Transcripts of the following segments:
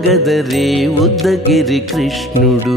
చూడగదరే ఉద్దగిరి కృష్ణుడు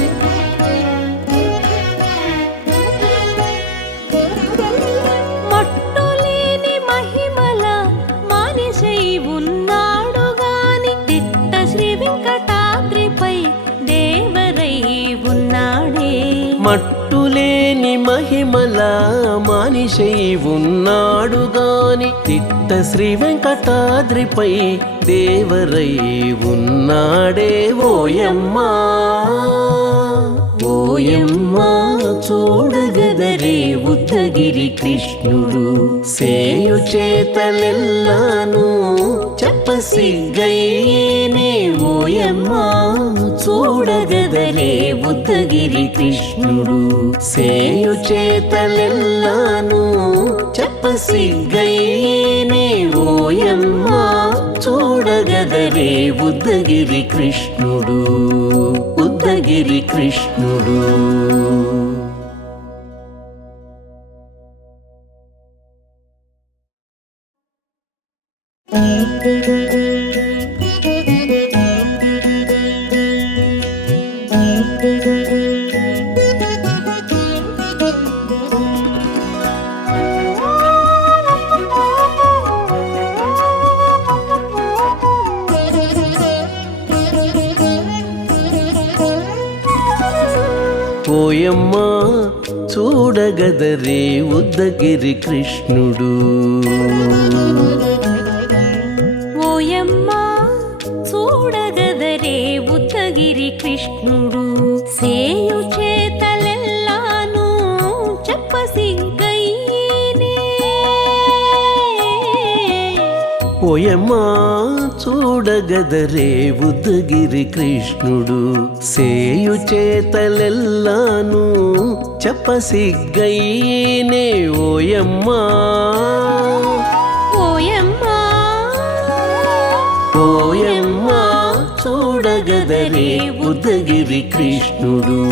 దేవరై ఉన్నాడే ఉన్నాడు గాని తిట్ట శ్రీ వెంకటాద్రిపై దేవరై ఉన్నాడే ఓయమ్మా. ఓయమ్మా చూడగదరే ఉత్తగిరి కృష్ణుడు. సేయు చేతలెల్లాను చెప్పసిగ్గయ్యేనే చూడగదరే కృష్ణుడు సేయు చేతలెల్లాను. చెప్పసిగ్గయ్యేనే ఓయమ్మా చూడగదరే ఉద్దగిరి కృష్ణుడు ఉద్దగిరి కృష్ణుడు. ఓయమ్మా చూడగదరే ఉద్దగిరి కృష్ణుడు. ఓయమ్మా చూడగదరే ఉత్తగిరి కృష్ణుడు. సేయు చేతలెల్లాను చెప్పసిగ్గయ్యేనే ఓయమ్మా ఉద్దగిరి కృష్ణుడు. సేయు చేతలెల్లాను చెప్పసిగ్గయ్యేనే ఓయమ్మా. ఓయమ్మా. ఓయమ్మా చూడగదరే ఉద్దగిరి కృష్ణుడు.